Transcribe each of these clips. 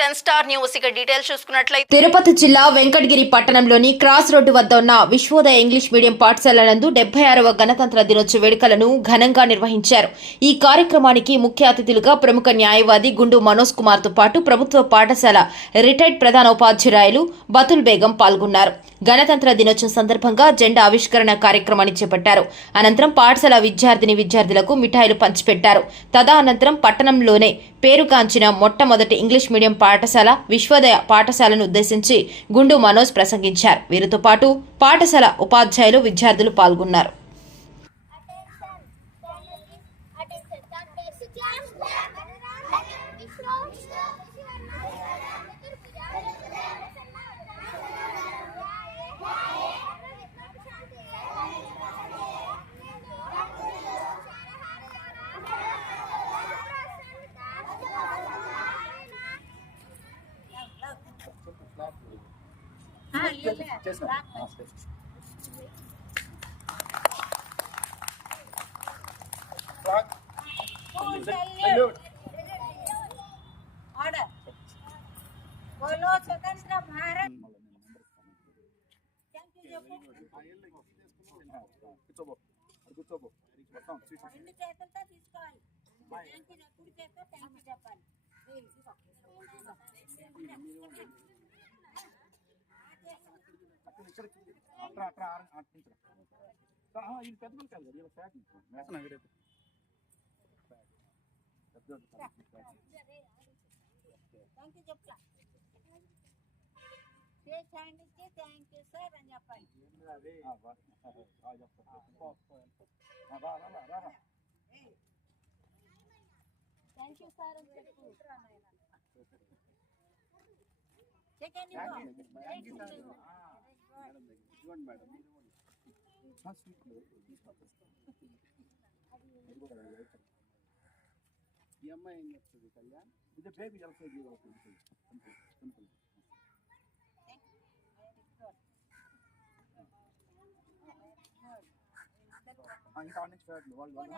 Ten star news. ఇక details చూసుకున్నట్లయితే తిరుపతి జిల్లా వెంకటగిరి పట్టణంలోని క్రాస్ రోడ్డు వద్ద ఉన్న విశ్వోదయ ఇంగ్లీష్ మీడియం పాఠశాల నందు డెబ్బై ఆరవ గణతంత్ర దినోత్సవ వేడుకలను ఘనంగా నిర్వహించారు. ఈ కార్యక్రమానికి ముఖ్య అతిథులుగా ప్రముఖ న్యాయవాది గుండు మనోజ్ కుమార్తో పాటు ప్రభుత్వ పాఠశాల రిటైర్డ్ ప్రధాన ఉపాధ్యాయులు బతుల్ బేగం పాల్గొన్నారు. గణతంత్ర దినోత్సవం సందర్భంగా జెండా ఆవిష్కరణ కార్యక్రమాన్ని చేపట్టారు. అనంతరం పాఠశాల విద్యార్థిని విద్యార్థులకు మిఠాయిలు పంచిపెట్టారు. తదనంతరం పట్టణంలోనే పేరుగాంచిన మొట్టమొదటి ఇంగ్లీష్ మీడియం పాఠశాల విశ్వోదయ పాఠశాలను ఉద్దేశించి గుండు మనోజ్ ప్రసంగించారు. వీరితో పాటు పాఠశాల ఉపాధ్యాయులు విద్యార్థులు పాల్గొన్నారు. చేశాను ఫ్లాగ్ సల్యూట్ ఆర్డర్ బోలో స్వతంత్ర భారత్ కూర్చోబో కూర్చోబో మొత్తం రెండు చేతులతో తీసుకోవాలి థ్యాంక్ యూ కుడి చేతితో థ్యాంక్ యూ చెప్పాలి ఆ చేతులు థ్యాంక్ యూ చెప్పలా షేక్ హ్యాండ్ ఇచ్చి థ్యాంక్ యూ సార్ అని చెప్పాలి థ్యాంక్ యూ సార్ అని చెప్పు సెకండ్ ఈ అమ్మాయి ఏం చెప్తుంది కళ్యాణ్ ఇది బేబీ ఎల్కేజీ అవుతుంది ఇంకా నుంచి చూడండి వాళ్ళు వాళ్ళు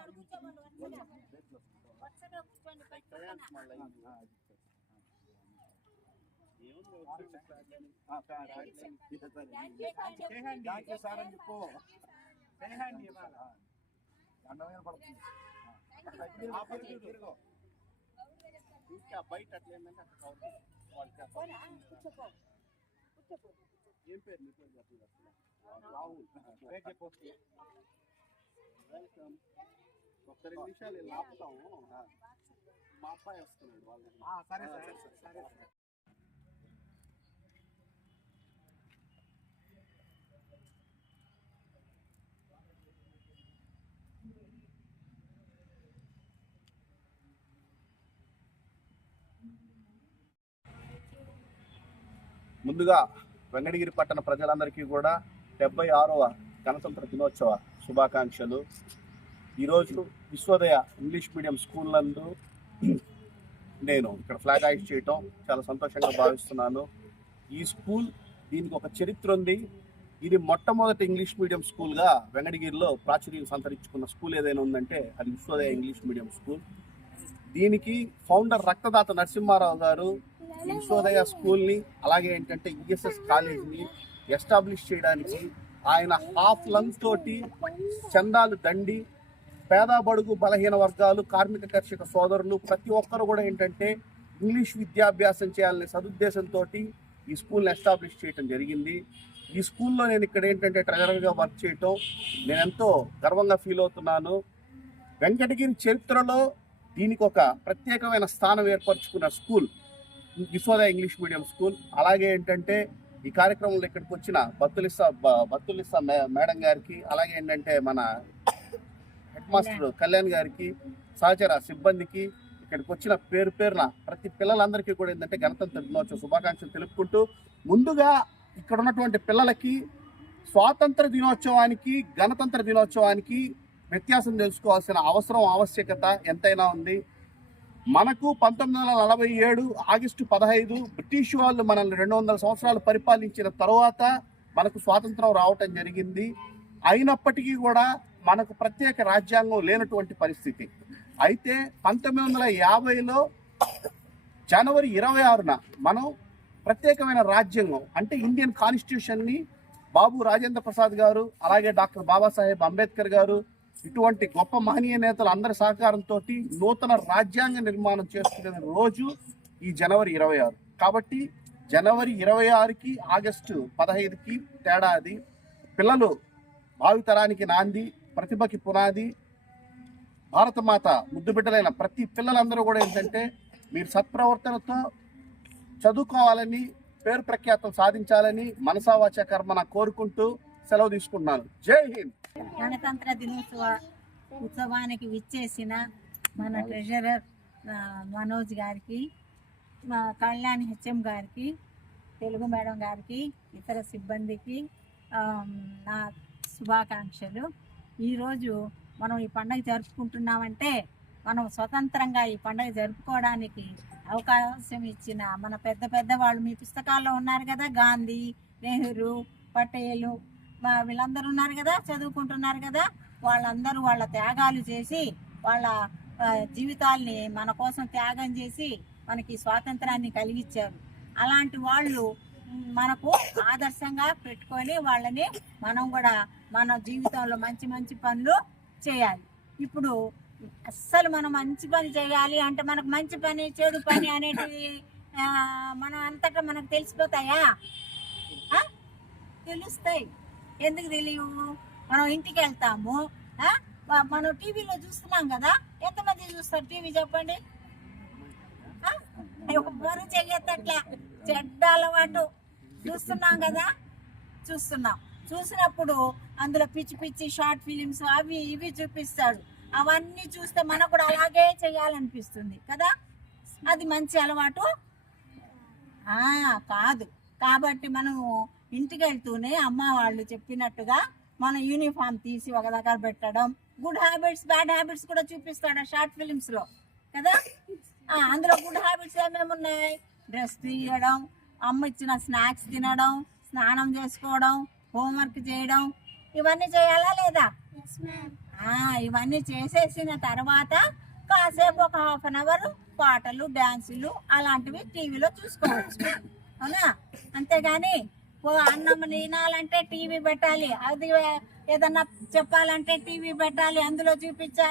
సార్ అని చెప్పు చేయండి ఇవాళ అందమైన పడుతుంది ఆ పైకి తిరుగు. ఇంకా బయట అట్లా ఏంటంటే అట్లా అవుతుంది. వాళ్ళు చేస్తారు. పోనా? కూర్చోపో కూర్చోపో ఏం పేరు నీ పేరు చెప్పలేదు అసలు. రాహుల్ పేరు చెప్పు వెల్కమ్ ఒక్క రెండు నిమిషాలు ఇలా ఆపుతాము మా అబ్బాయి వస్తున్నాడు వాళ్ళు సరే సరే సరే ముందుగా వెంకటగిరి పట్టణ ప్రజలందరికీ కూడా డెబ్బై ఆరవ గణతంత్ర దినోత్సవ శుభాకాంక్షలు. ఈరోజు విశ్వోదయ ఇంగ్లీష్ మీడియం స్కూల్ నందు నేను ఇక్కడ ఫ్లాగ్ హాయిస్ చేయటం చాలా సంతోషంగా భావిస్తున్నాను. ఈ స్కూల్ దీనికి ఒక చరిత్ర ఉంది. ఇది మొట్టమొదటి ఇంగ్లీష్ మీడియం స్కూల్గా వెంకటగిరిలో ప్రాచుర్యం సంతరించుకున్న స్కూల్ ఏదైనా ఉందంటే అది విశ్వోదయ ఇంగ్లీష్ మీడియం స్కూల్. దీనికి ఫౌండర్ రక్తదాత నరసింహారావు గారు విశ్వోదయ స్కూల్ని అలాగే ఏంటంటే ఈఎస్ఎస్ కాలేజీని ఎస్టాబ్లిష్ చేయడానికి ఆయన హాఫ్ లంగ్ తోటి చందాలు దండి పేద బడుగు బలహీన వర్గాలు కార్మిక కర్షక సోదరులు ప్రతి ఒక్కరు కూడా ఏంటంటే ఇంగ్లీష్ విద్యాభ్యాసం చేయాలనే సదుద్దేశంతో ఈ స్కూల్ని ఎస్టాబ్లిష్ చేయడం జరిగింది. ఈ స్కూల్లో నేను ఇక్కడ ఏంటంటే ట్రెజరర్గా వర్క్ చేయటం నేను ఎంతో గర్వంగా ఫీల్ అవుతున్నాను. వెంకటగిరి చరిత్రలో దీనికి ఒక ప్రత్యేకమైన స్థానం ఏర్పరచుకున్న school Vishwodaya English medium school అలాగే ఏంటంటే ఈ కార్యక్రమంలో ఇక్కడికి వచ్చిన బత్తులిస్సా మే- మేడం గారికి అలాగే ఏంటంటే మన హెడ్ మాస్టర్ కళ్యాణ్ గారికి సహచర సిబ్బందికి ఇక్కడికి వచ్చిన పేరు పేరున ప్రతి పిల్లలందరికీ కూడా ఏంటంటే గణతంత్ర దినోత్సవ శుభాకాంక్షలు తెలుపుకుంటూ ముందుగా ఇక్కడ ఉన్నటువంటి పిల్లలకి స్వాతంత్ర దినోత్సవానికి గణతంత్ర దినోత్సవానికి వ్యత్యాసం తెలుసుకోవాల్సిన అవసరం ఆవశ్యకత ఎంతైనా ఉంది. మనకు పంతొమ్మిది వందల నలభై ఏడు ఆగస్టు పదహైదు బ్రిటిష్ వాళ్ళు మనల్ని రెండు వందల సంవత్సరాలు పరిపాలించిన తర్వాత మనకు స్వాతంత్రం రావటం జరిగింది. అయినప్పటికీ కూడా మనకు ప్రత్యేక రాజ్యాంగం లేనటువంటి పరిస్థితి. అయితే పంతొమ్మిది వందల యాభైలో జనవరి ఇరవై ఆరున మనం ప్రత్యేకమైన రాజ్యాంగం అంటే ఇండియన్ కాన్స్టిట్యూషన్ని బాబు రాజేంద్ర ప్రసాద్ గారు అలాగే డాక్టర్ బాబాసాహెబ్ అంబేద్కర్ గారు ఇటువంటి గొప్ప మహనీయ నేతలు అందరి సహకారంతో నూతన రాజ్యాంగ నిర్మాణం చేసుకునే రోజు ఈ జనవరి ఇరవై ఆరు. కాబట్టి జనవరి ఇరవై ఆరుకి ఆగస్టు పదహైదుకి తేడా అది. పిల్లలు భావితరానికి నాంది ప్రతిభకి పునాది. భారతమాత ముద్దు బిడ్డలైన ప్రతి పిల్లలందరూ కూడా ఏంటంటే మీరు సత్ప్రవర్తనతో చదువుకోవాలని పేరు ప్రఖ్యాతం సాధించాలని మనసావాచ కర్మన కోరుకుంటూ సెలవు తీసుకుంటున్నాను. జై హింద్! గణతంత్ర దినోత్సవ ఉత్సవానికి విచ్చేసిన మన ట్రెజరర్ మనోజ్ గారికి మా కళ్యాణ్ హెచ్ఎం గారికి తెలుగు మేడం గారికి ఇతర సిబ్బందికి నా శుభాకాంక్షలు. ఈరోజు మనం ఈ పండుగ జరుపుకుంటున్నామంటే మనం స్వతంత్రంగా ఈ పండుగ జరుపుకోవడానికి అవకాశం ఇచ్చిన మన పెద్ద పెద్ద వాళ్ళు మీ పుస్తకాల్లో ఉన్నారు కదా గాంధీ నెహ్రూ పటేలు వీళ్ళందరూ ఉన్నారు కదా చదువుకుంటున్నారు కదా వాళ్ళందరూ వాళ్ళ త్యాగాలు చేసి వాళ్ళ జీవితాల్ని మన కోసం త్యాగం చేసి మనకి స్వాతంత్రాన్ని కలిగించారు అలాంటి వాళ్ళు మనకు ఆదర్శంగా పెట్టుకొని వాళ్ళని మనం కూడా మన జీవితంలో మంచి మంచి పనులు చేయాలి. ఇప్పుడు అస్సలు మనం మంచి పని చేయాలి అంటే మనకు మంచి పని చెడు పని అనేటివి మనం అంతటా మనకు తెలిసిపోతాయా? తెలుస్తాయి. ఎందుకు తెలియవు? మనం ఇంటికి వెళ్తాము మనం టీవీలో చూస్తున్నాం కదా? ఎంతమంది చూస్తారు టీవీ చెప్పండి? ఆ? ఎవ్వరు చెయ్యొద్దట్లా. చెడ్డ అలవాటు. చూస్తున్నాం కదా? చూస్తున్నాం. చూసినప్పుడు అందులో పిచ్చి పిచ్చి షార్ట్ ఫిలిమ్స్ అవి ఇవి చూపిస్తాడు. అవన్నీ చూస్తే మనకు కూడా అలాగే చేయాలనిపిస్తుంది కదా? అది మంచి అలవాటు? కాదు. కాబట్టి మనము ఇంటికి వెళ్తూనే అమ్మ వాళ్ళు చెప్పినట్టుగా మన యూనిఫామ్ తీసి ఒక దగ్గర పెట్టడం. గుడ్ హ్యాబిట్స్ బ్యాడ్ హ్యాబిట్స్ కూడా చూపిస్తాడు షార్ట్ ఫిలిమ్స్లో. కదా? అందులో గుడ్ హ్యాబిట్స్ ఏమేమి ఉన్నాయి? డ్రెస్ తీయడం అమ్మ ఇచ్చిన స్నాక్స్ తినడం స్నానం చేసుకోవడం హోంవర్క్ చేయడం. ఇవన్నీ చేయాలా లేదా? ఇవన్నీ చేసేసిన తర్వాత కాసేపు ఒక హాఫ్ అన్ అవర్ పాటలు డాన్సులు అలాంటివి టీవీలో చూసుకోవచ్చు. అవునా? అంతేగాని అన్నం తినాలంటే టీవీ పెట్టాలి. అది ఏదన్నా చెప్పాలంటే టీవీ పెట్టాలి అందులో చూపించాలి.